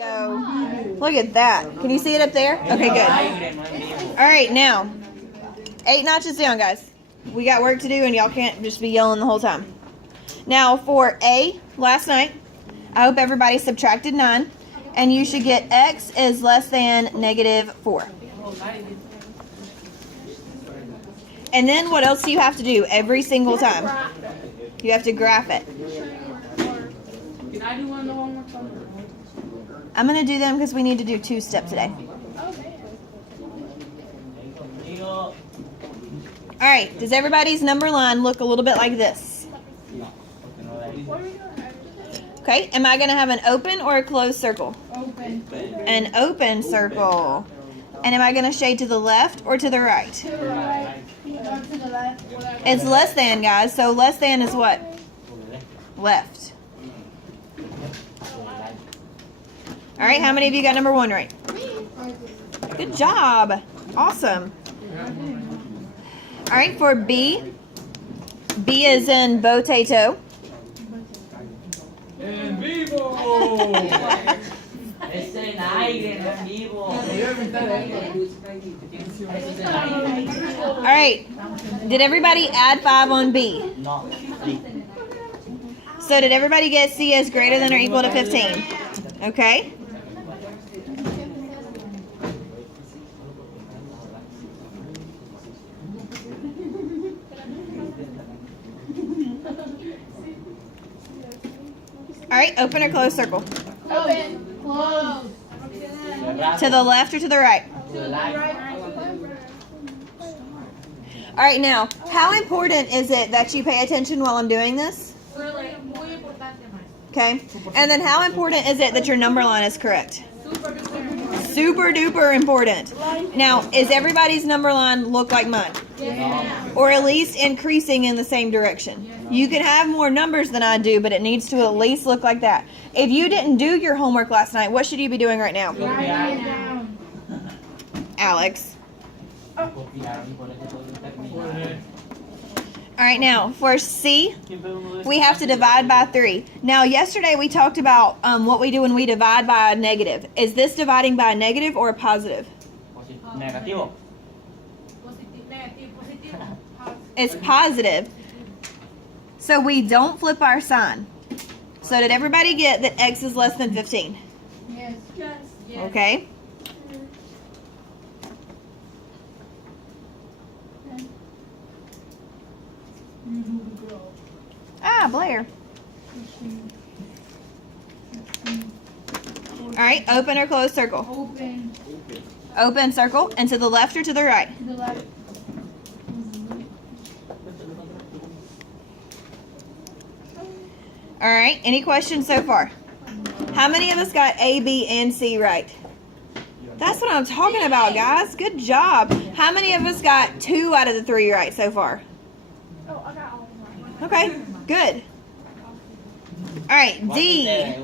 Go. Look at that. Can you see it up there? Okay, good. All right, now 8 notches down, guys. We got work to do, and y'all can't just be yelling the whole time. Now for A, last night, I hope everybody subtracted 9, and you should get x is less than -4. And then what else do you have to do every single time? You have to graph it. Can I do one of the homework? I'm going to do them because we need to do 2-step today. All right, does everybody's number line look a little bit like this? Okay, am I going to have an open or a closed circle? Open. An open circle. And am I going to shade to the left or to the right? To the right. To the left. It's less than, guys, so less than is what? Left. All right, how many of you got number 1 right? Good job. Awesome. All right, for B, B is in potato. En vivo. Es en aire, en vivo. All right, did everybody add 5 on B? No. So did everybody get C is greater than or equal to 15? Okay. All right, open or closed circle? Open. Close. To the left or to the right? All right, now, how important is it that you pay attention while I'm doing this? Okay, and then how important is it that your number line is correct? Super duper important. Now, is everybody's number line look like mine? Yeah. Or at least increasing in the same direction? You can have more numbers than I do, but it needs to at least look like that. If you didn't do your homework last night, what should you be doing right now? Write it down. Alex. All right, now for C, we have to divide by 3. Now, yesterday we talked about what we do when we divide by a negative. Is this dividing by a negative or a positive? Negativo. It's positive. So we don't flip our sign. So did everybody get that x is less than 15? Yes. Yes. Okay. Ah, Blair. All right, open or closed circle? Open. Open circle, and to the left or to the right? To the left. All right, any questions so far? How many of us got A, B, and C right? That's what I'm talking about, guys. Good job. How many of us got 2 out of the 3 right so far? Oh, I got all of mine. Okay, good. All right, D,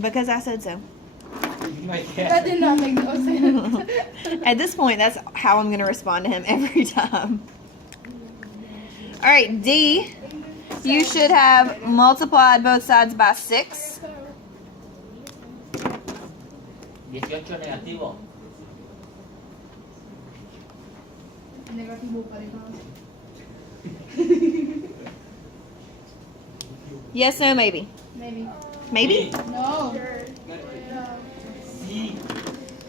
because I said so. That did not make no sense. At this point, that's how I'm going to respond to him every time. All right, D, you should have multiplied both sides by 6. 18 negativo. Negativo pareja. Yes, no, maybe. Maybe. Maybe? No. Sí.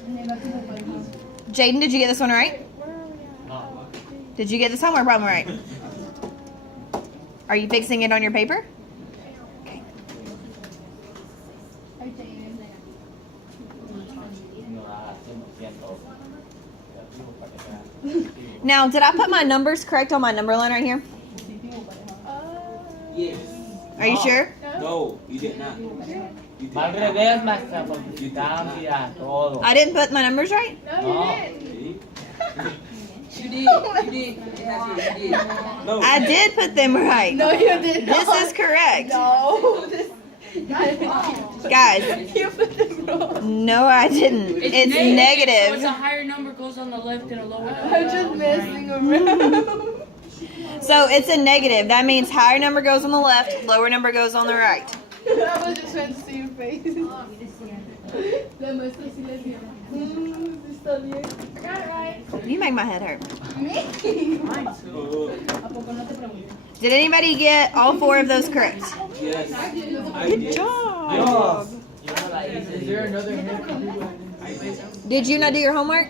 Negativo pareja. Jaden, did you get this one right? No. Did you get this homework problem right? Are you fixing it on your paper? Okay. Ahí te iré. Now, did I put my numbers correct on my number line right here? Yes. Are you sure? No, you did not. Va al revés, maestra, porque cambia todo. I didn't put my numbers right? No. You did. You did. You did. No. I did put them right. No, you did not. This is correct. No. Guys, You put them wrong. no, I didn't. It's negative. negative. So it's A higher number goes on the left and a lower number. I'm just messing around. So it's a negative. That means higher number goes on the left, lower number goes on the right. I was just trying to see your face. La maestra sí le dio. Está bien. I got it right. You make my head hurt. Me? Oh, ¿A poco no te pregunté? Did anybody get all 4 of those correct? yes. I Good did. job. Is there another hand? Did you not do your homework?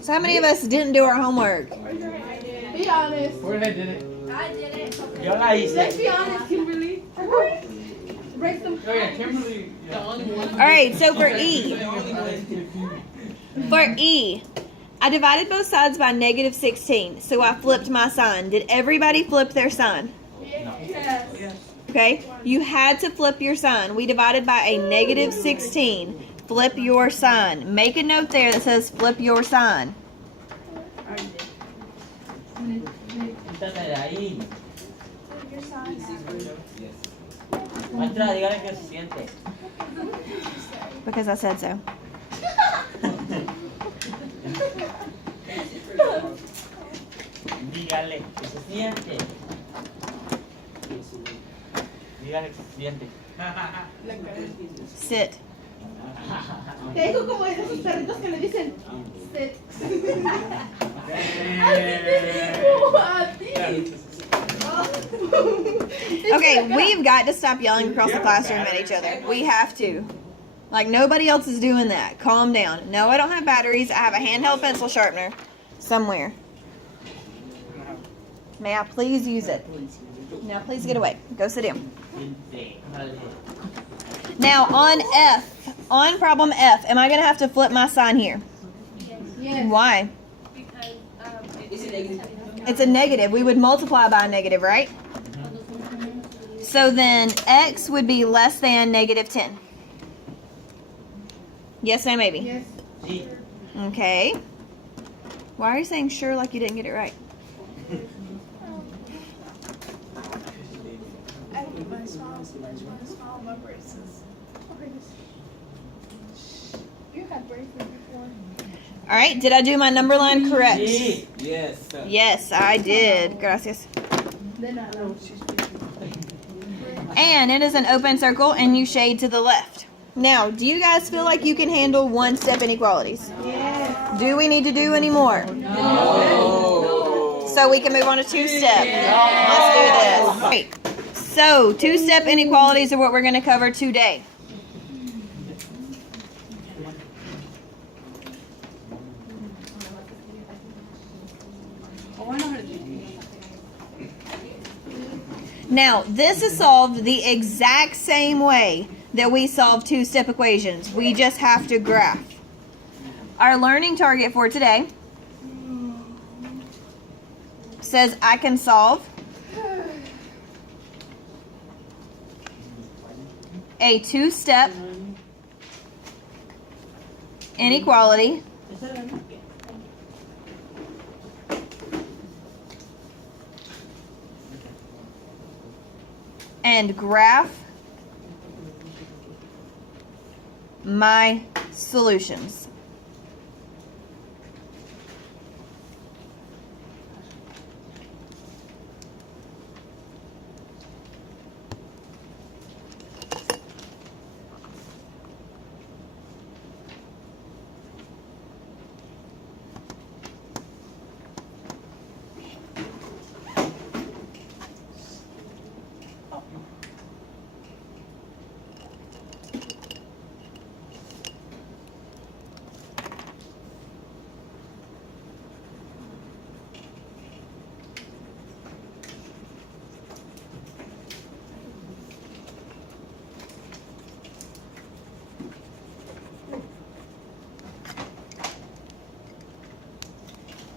So how many of us didn't do our homework? Be honest. Jorge did it. I did it. Yo la Let's hice. be honest, Kimberly. Break some. Oh yeah, Kimberly. All right, so for E, I divided both sides by negative 16, so I flipped my sign. Did everybody flip their sign? Yes. Okay, you had to flip your sign. We divided by a negative 16. Flip your sign. Make a note there that says flip your sign. Quítate de ahí. Maestra, dígale que se siente. Because I said so. Dígale que se siente. Dígale que se siente. Sit. Te digo como esos perritos que le dicen sit. Así te digo, Okay, we've got to stop yelling across the classroom at each other. We have to. Like, nobody else is doing that. Calm down. No, I don't have batteries. I have a handheld pencil sharpener somewhere. May I please use it? Now, please get away. Go sit down. Now, on F, on problem F, am I going to have to flip my sign here? Yes. Why? It's a negative. We would multiply by a negative, right? So then X would be less than negative 10. Yes, no, maybe. Yes. Okay. Why are you saying sure like you didn't get it right? I need my small my braces. You had braces before. All right. Did I do my number line correct? Yes. Sir. Yes, I did. Gracias. Then I know she's And it is an open circle, and you shade to the left. Now, do you guys feel like you can handle one-step inequalities? Yes. Do we need to do any more? No. So we can move on to two-step. Let's do this. All right. So, two-step inequalities are what we're going to cover today. Now, this is solved the exact same way that we solve two-step equations. We just have to graph. Our learning target for today says I can solve a two-step inequality and graph my solutions.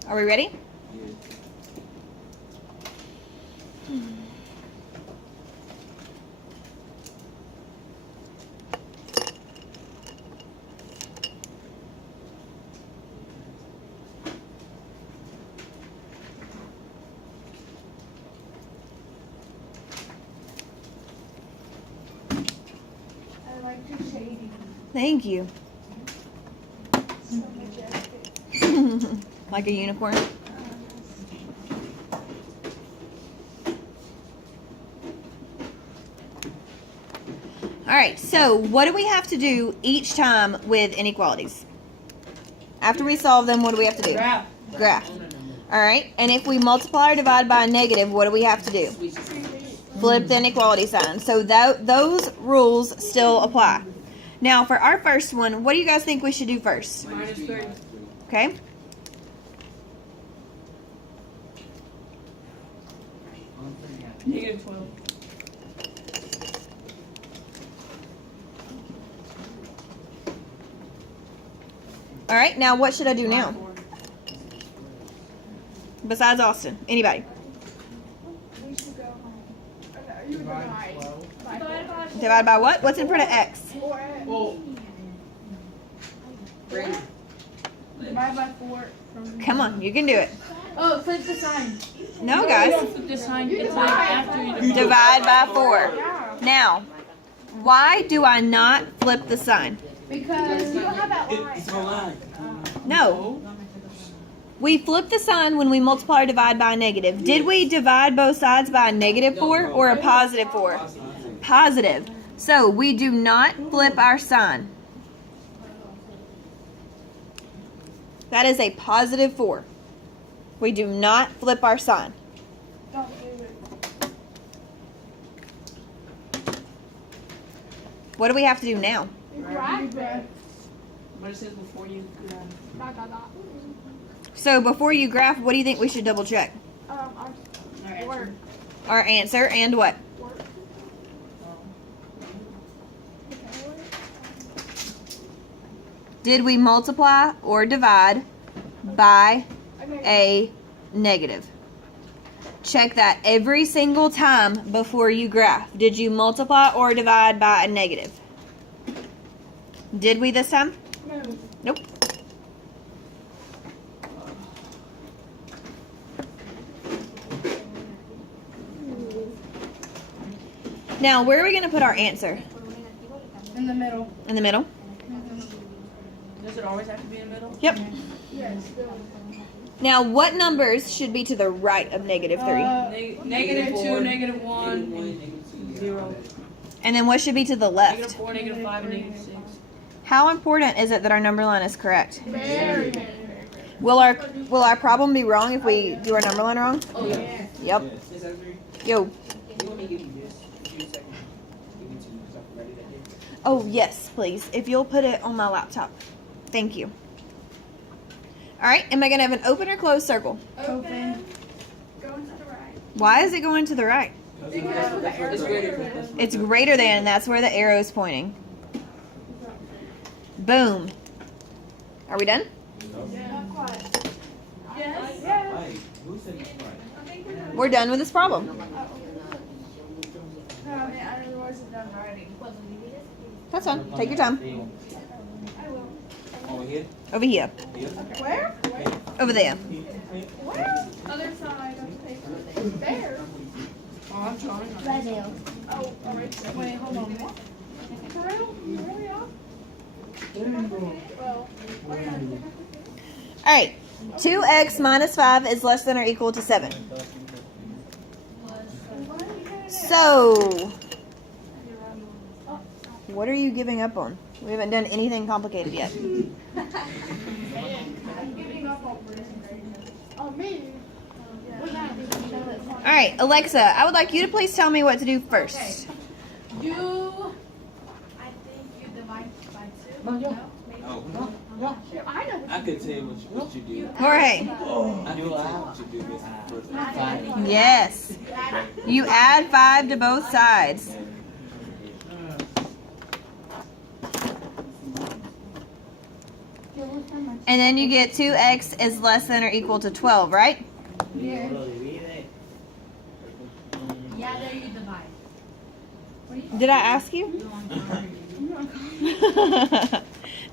Are we ready? I like your shading. Thank you. Like a unicorn. right, so what do we have to do each time with inequalities? After we solve them, what do we have to do? Graph. Graph. All right, and if we multiply or divide by a negative, what do we have to do? Flip the inequality sign. So those rules still apply. Now, for our first one, what do you guys think we should do first? -3. Okay. -12. All right, now what should I do now? Besides Austin, anybody? We should go. Okay, you divide. Divide by what? What's in front of x? 4x. Well, Divide by 4 from. Come on, you can do it. Oh, flip the sign. No, You guys. don't flip the sign. It's like after you Divide by 4. Yeah. Now, why do I not flip the sign? Because you don't have that line. It's on line. No. We flip the sign when we multiply or divide by a negative. Did we divide both sides by a -4 or a +4? Positive. So we do not flip our sign. That is a +4. We do not flip our sign. Don't do it. What do we have to do now? You grab it. But it says before you graph. Dot, dot, dot. So before you graph, what do you think we should double check? Our work. Our answer and what? Work. Did we multiply or divide by Okay. a negative? Check that every single time before you graph. Did you multiply or divide by a negative? Did we this time? No. Nope. Now, where are we going to put our answer? In the middle. In the middle? Does it always have to be in the middle? Yep. Yes. Now, what numbers should be to the right of -3? -2, -1, -1, -0. And then what should be to the left? -4, -5, and -6. How important is it that our number line is correct? Very, very, Will our problem be wrong if we do our number line wrong? Oh, yeah. Yep. Yo. Oh, yes, please. If you'll put it on my laptop. Thank you. All right. Am I going to have an open or closed circle? Open. Going to the right. Why is it going to the right? Because the arrow. It's greater than, and that's where the arrow is pointing. Boom. Are we done? Not quite. Yes. Yes. Right. Who said it's right? We're done with this problem. No, I mean, I wasn't done writing. That's fine. Take your time. I will. Over here? Over here. Here? Where? Over there. Where? Other side of the paper. There. Oh, I'm trying. Oh, all right. Wait, hold on. What? For real? You really are? Well, All right. 2x minus 5 is less than or equal to 7. So, what are you giving up on? We haven't done anything complicated yet. I'm giving up on Oh, me? All right, Alexa, I would like you to please tell me what to do first. You, I think you divide by 2. Oh, yeah. Oh, I know I could tell you what you do. Jorge. I could tell you what you do this first. Yes. You add 5 to both sides. And then you get 2x is less than or equal to 12, right? Yeah. Yeah, there you divide. Did I ask you?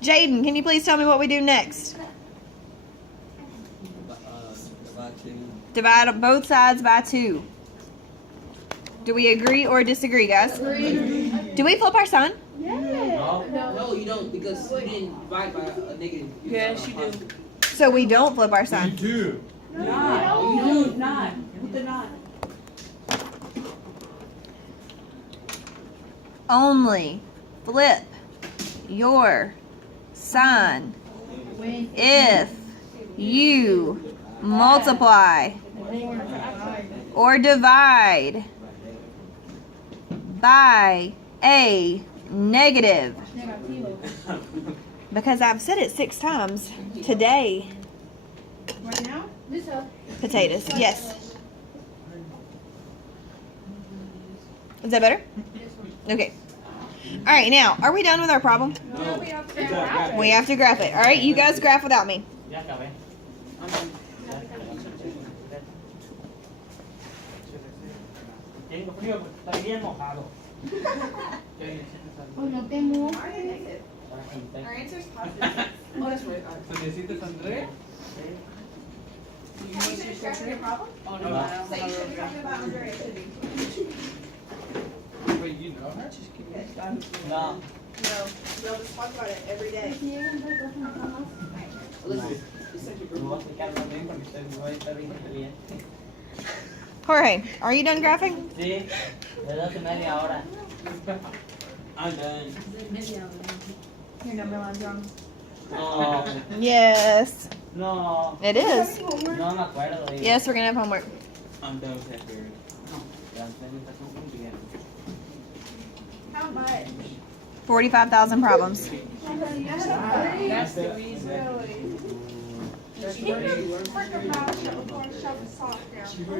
Jaden, can you please tell me what we do next? Divide both sides by 2. Do we agree or disagree, guys? Do we flip our sign? No, you don't, because you didn't divide by a negative. Yes, you do. So we don't flip our sign. do. Not. You do not. With the not. Only flip your sign if you multiply or divide by a negative. Because I've said it 6 times today. Right now? This up. Potatoes, yes. Is that better? Okay. All right, now, are we done with our problem? No, we have to graph it. We have to graph it. All right, you guys graph without me. Ya acabé. Tengo frío porque estoy bien mojado. Oh, no te mojes. Our answer's positive. ¿Necesitas André? Have you finished graphing your problem? Oh, no, I don't So you have should be a talking about Andre. It should be. Wait, you know her? No. No, they'll just talk about it every day. Me voy a explicar más bien porque estoy muy bien. Jorge, are you done graphing? Sí, de 2:30 horas. I'm done. Your number line's wrong. No, Yes, no, it is. no me acuerdo. Yes, we're gonna have homework. I'm done with that period. How much? 45,000 problems. That's the reason.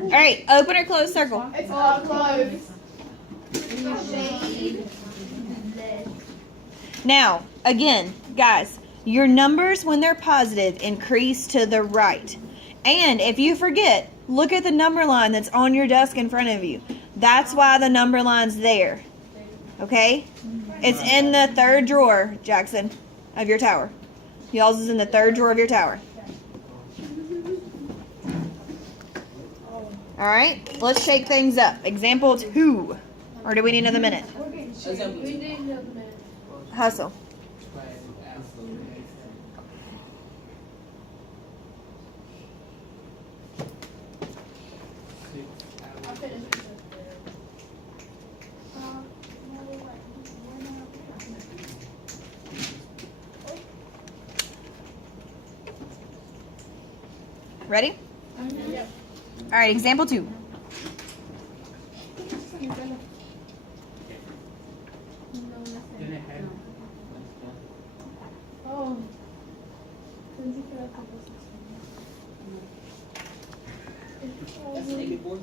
All right, open or close circle. It's a lot close. Now, again, guys, your numbers when they're positive increase to the right. And if you forget, look at the number line that's on your desk in front of you. That's why the number line's there. Okay? It's in the 3rd drawer, Jackson, of your tower. Y'all's is in the 3rd drawer of your tower. All right, let's shake things up. Example 2. Or do we need another minute? We need another minute. Hustle. I'll finish. Ready? Yep. All right, example 2. Oh. That's -4.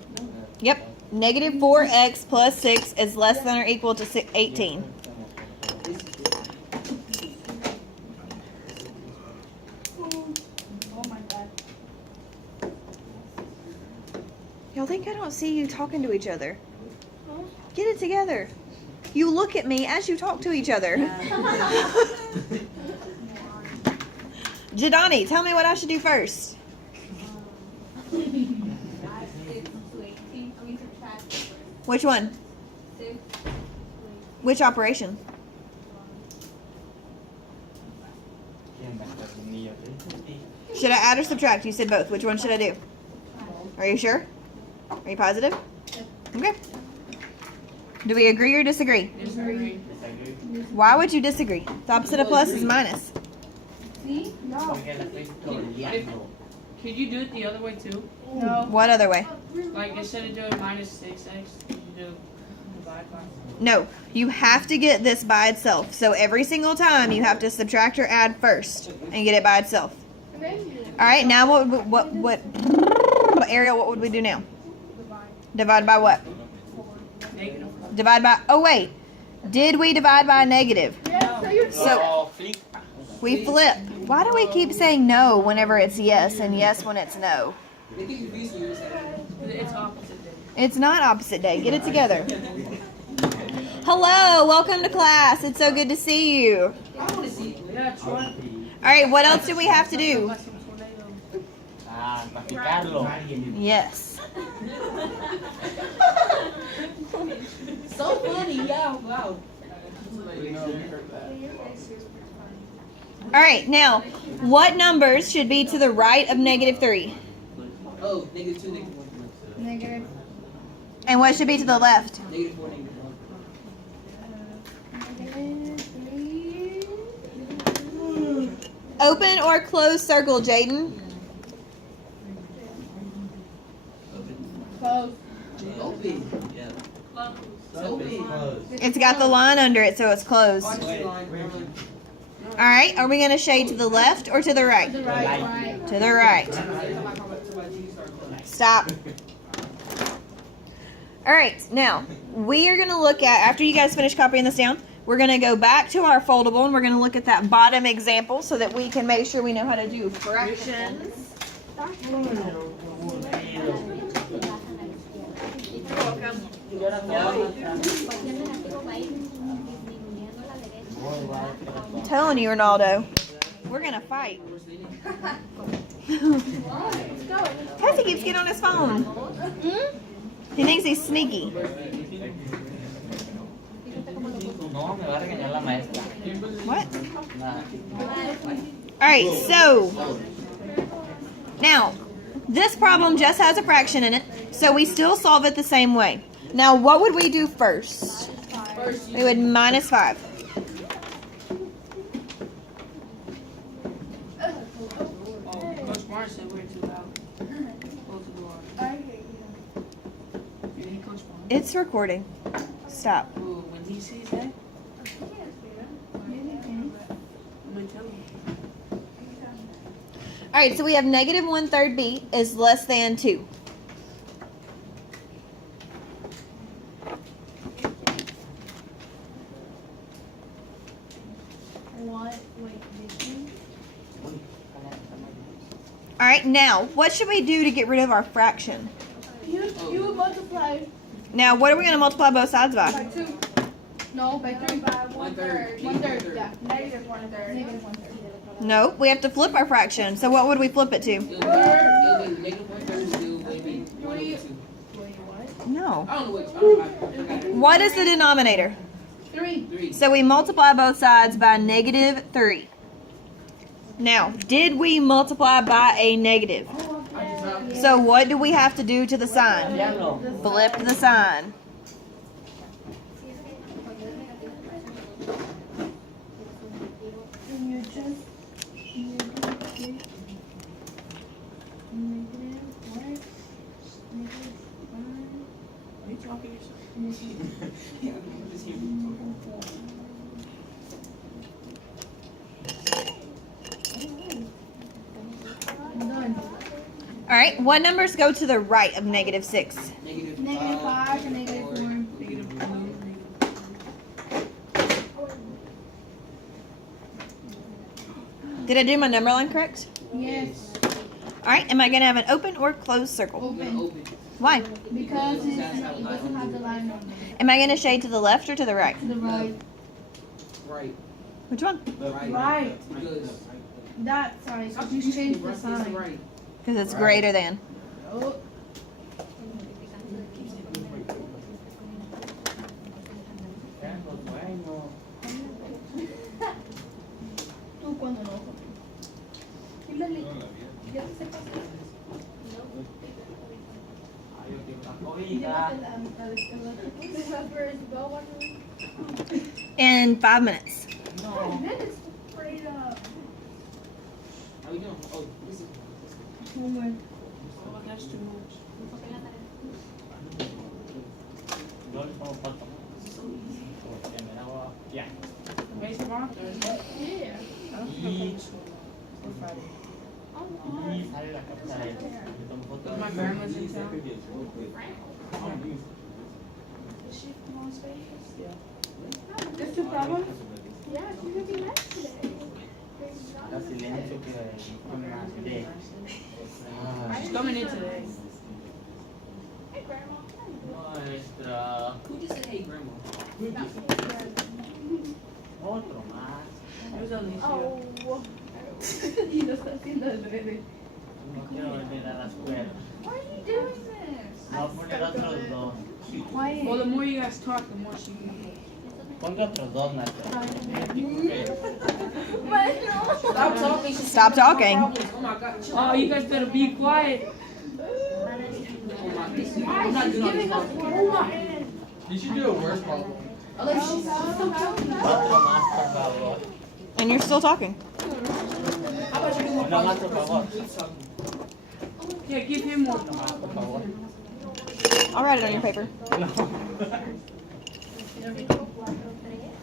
Yep. Negative 4x plus 6 is less than or equal to 18. Oh my god. Y'all think I don't see you talking to each other? Get it together. You look at me as you talk to each other. Jadani, tell me what I should do first. Which one? Which operation? Should I add or subtract? You said both. Which one should I do? Are you sure? Are you positive? Okay. Do we agree or disagree? Disagree. Why would you disagree? The opposite of plus is minus. See? No. Could you do it the other way too? No. What other way? Like instead of doing -6x, could you do divide by? No, you have to get this by itself. So every single time you have to subtract or add first and get it by itself. Okay. All right, now what Ariel, what would we do now? Divide by what? Negative. Divide by, oh wait, did we divide by a negative? Yes, so you're So we flip. Why do we keep saying no whenever it's yes and yes when it's no? They get confused when you say that. It's opposite day. It's not opposite day. Get it together. Hello, welcome to class. It's so good to see you. I want to see. Yeah, Troy. All right, what else do we have to do? Ah, para picarlo. Yes. So funny, yeah, wow. All right, now, what numbers should be to the right of -3? Oh, -2, -1. negative. And what should be to the left? -4, -1. Open or close circle, Jaden? Close. Open. Yeah. It's got the line under it, so it's closed. Watch the line. All right, are we going to shade to the left or to the right? To the right. To the right. Stop. All right, now we are going to look at, after you guys finish copying this down, we're going to go back to our foldable and we're going to look at that bottom example so that we can make sure we know how to do fractions. I'm telling you, Ronaldo, we're going to fight. Cassie keeps getting on his phone. He thinks he's sneaky. No, me va a regañar la maestra. What? Nada. Alright, so now this problem just has a fraction in it, so we still solve it the same way. Now, what would we do first? We would minus 5. Coach Barnes said we're too loud. Close the door. You need Coach Barnes? It's recording. Stop. Ooh, when he sees that, I'm gonna tell him. Alright, so we have negative 1/3 b is less than 2. Alright, now, what should we do to get rid of our fraction? You would multiply Now, what are we going to multiply both sides by? by 2. No, by 3. By 1/3. 1/3, yeah. Negative 1/3. Negative 1/3. No, we have to flip our fraction. So what would we flip it to? It'll be negative 1/3 still, maybe 1/2. No. I don't know which. I don't know. I forgot it. What is the denominator? 3. 3. So we multiply both sides by negative 3. Now, did we multiply by a negative? So what do we have to do to the sign? Diablo. Flip the sign. And you just Are you talking yourself? All right, what numbers go to the right of negative 6? Negative Negative 5 and negative 4. Negative 2. Did I do my number line correct? Yes. All right, am I going to have an open or closed circle? Open. Open. Why? Because it doesn't have the line on it. Am I going to shade to the left or to the right? To the right. Right. Which one? Right. Right. Because That side. So you change the right is sign. right. Because it's greater than. Oh. Tú cuando no. In 5 minutes. No. How we doing? Oh, this is. Oh, that's too much. Yo le pongo falta. Porque me da ya. Raise them off there. Yeah. Y sale la carta de él. Le tomo foto. My grandma's in town. There's 2 problems? Yeah, she's gonna be nice today. La silencio que me mandé. She's coming in today. Nuestra. Who just said, hey, grandma? Otro más. It was only Oh. Y lo está haciendo al bebé. No quiero volver a la escuela. Why are you doing this? No, poner otros dos. Well, the more you guys talk, the more she can. Ponga otros dos, maestra. Stop talking. Stop talking. Oh my God. Chill Oh, out. you guys better be quiet. Oh my goodness. I'm not doing all this talking. You should do a worse problem. Unless she's Otro más, por favor. And you're still talking. Nomás, por favor. Yeah, give him more. Nomás, por favor. I'll write it on your paper. No.